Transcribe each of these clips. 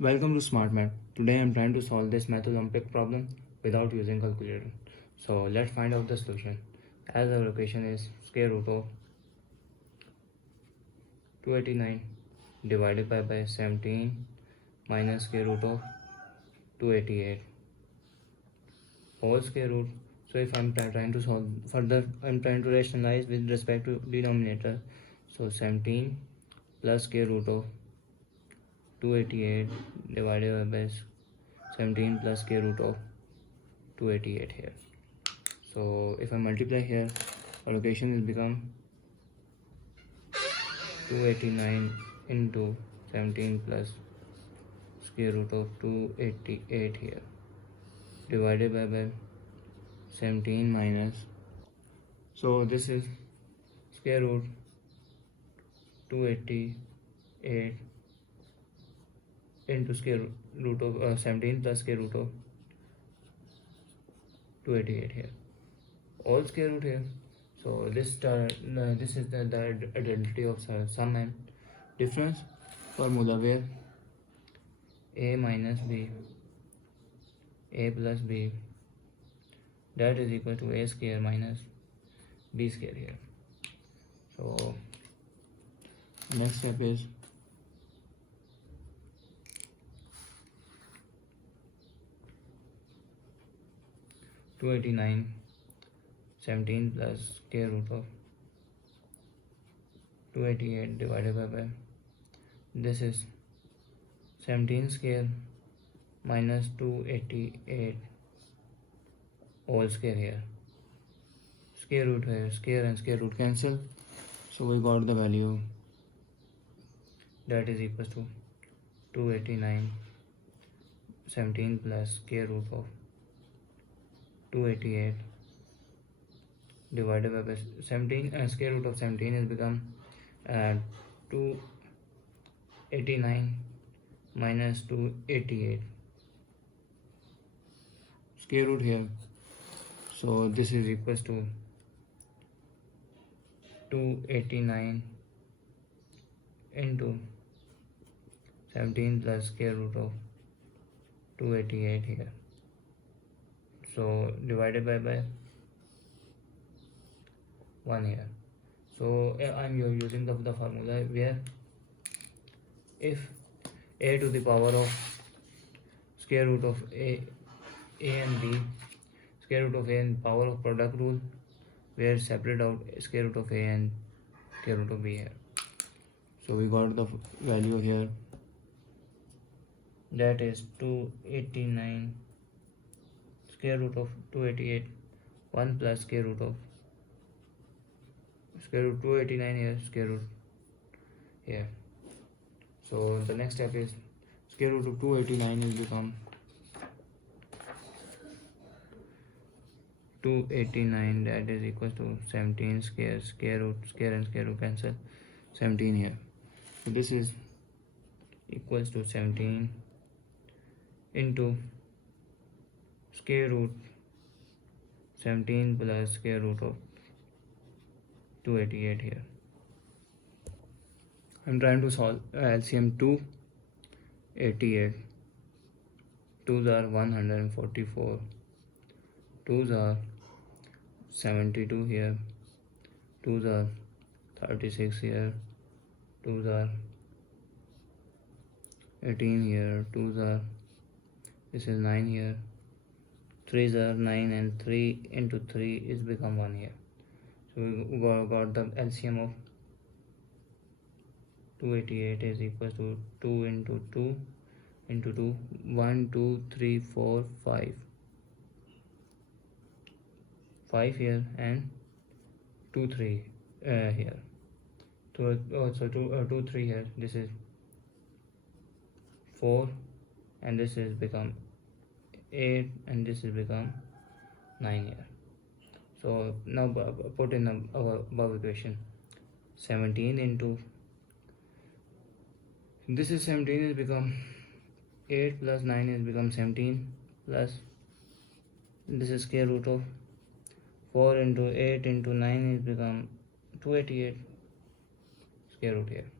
Welcome to Smart Math. Today I am trying to solve this Math Olympiad problem without using calculator. So let's find out the solution. As our equation is square root of 289 divided by 17 minus square root of 288 whole square root. So if I'm trying to solve further, I'm trying to rationalize with respect to denominator. So 17 plus square root of 288 divided by 17 plus square root of 288 here. So if I multiply here, our equation will become 289 into 17 plus square root of 288 here divided by 17 minus, so this is square root 288 into square root of 17 plus square root of 288 here, all square root here. So this is the identity of sum and difference formula, where a minus b, a plus b, that is equal to a square minus b square here. So next step is two 17 plus square root of 288 divided by this is 17 square minus 288 whole square here, square root here, square and square root cancel, so we got the value that is equal to 289 17 plus square root of 288 divided by 17, square root of 17 is become 289 minus 288 square root here, so this is equals to 289 into 17 plus square root of 288 here, so divided by 1 here. So I'm using the formula where if a to the power of square root of a and b, square root of a and power of product rule, where separate out square root of a and square root of b here. So we got the value here, that is 289 square root of 288 1 plus square root of square root 289 here, square root here. So the next step is square root of 289 will become 289, that is equal to 17 square, square root, square and square root cancel, 17 here. So this is equals to 17 into square root 17 plus square root of 288 here. I'm trying to solve LCM 288. 2s are 144, 2s are 72 here, 2s are 36 here, 2s are 18 here, 2s are, this is 9 here, 3s are 9, and 3 into 3 is become 1 here. So we got the LCM of 288 is equal to 2 into 2 into 2, 1 2 3 4 5 here, and 2 3 here, so 2 3 here, this is 4, and this is become 8, and this is become 9 here. So now put in our above equation, 17 into, this is 17 is become 8 plus 9 is become 17, plus this is square root of 4 into 8 into 9 is become 288, square root here,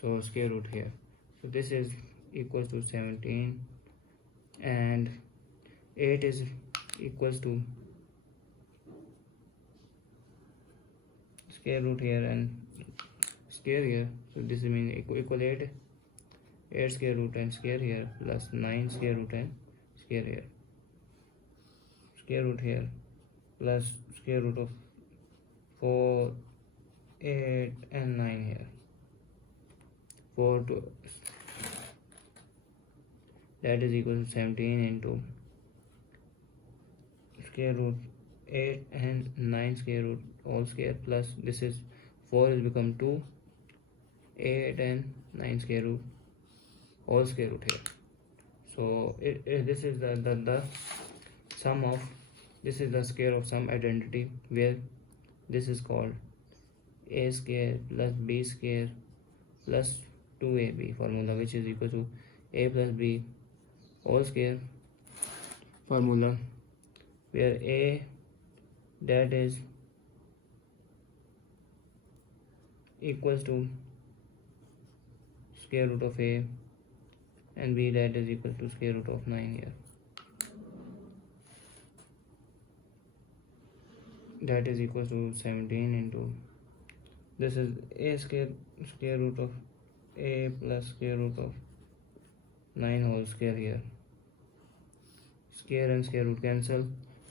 so square root here. So this is equals to 17 and 8 is equals to square root here and square here, so this means equal 8 square root and square here plus 9 square root and square here, square root here plus square root of 4, 8 and 9 here, 4 to that is equal to 17 into square root 8 and 9 square root all square plus this is 4 is become 2, 8 and 9 square root all square root here. So this is the sum of, this is the square of some identity where this is called a square plus b square plus 2ab formula, which is equal to a plus b all square formula, where a that is equals to square root of a and b that is equal to square root of 9 here, that is equal to 17 into this is a square root of a plus square root of 9 whole square here, square and square root cancel,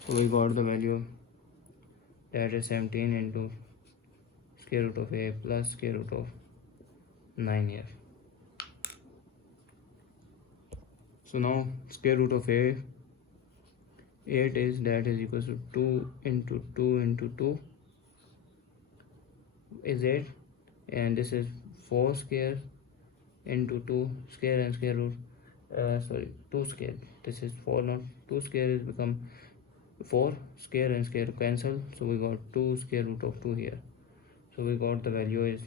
so we got the value that is 17 into square root of a plus square root of 9 here. So now square root of a 8 is that is equals to 2 into 2 into 2 is 8 and this is 4 square into 2 square and square root 2 square, this is 4 not 2 square is become 4 square and square cancel, so we got 2 square root of 2 here, so we got the value is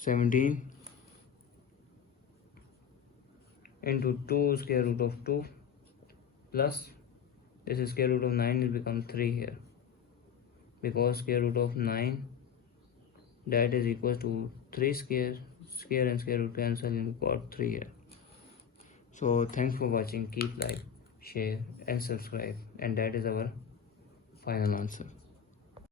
17 into 2 square root of 2 plus this is square root of 9 is become 3 here, because square root of 9 that is equals to 3 square and square root cancel and we got 3 here. So thanks for watching, keep like, share and subscribe, and that is our final answer.